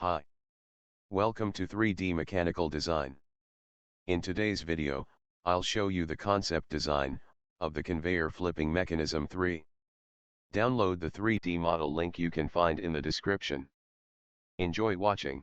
Hi. Welcome to 3D Mechanical Design. In today's video, I'll show you the concept design of the conveyor flipping mechanism 3. Download the 3D model link you can find in the description. Enjoy watching.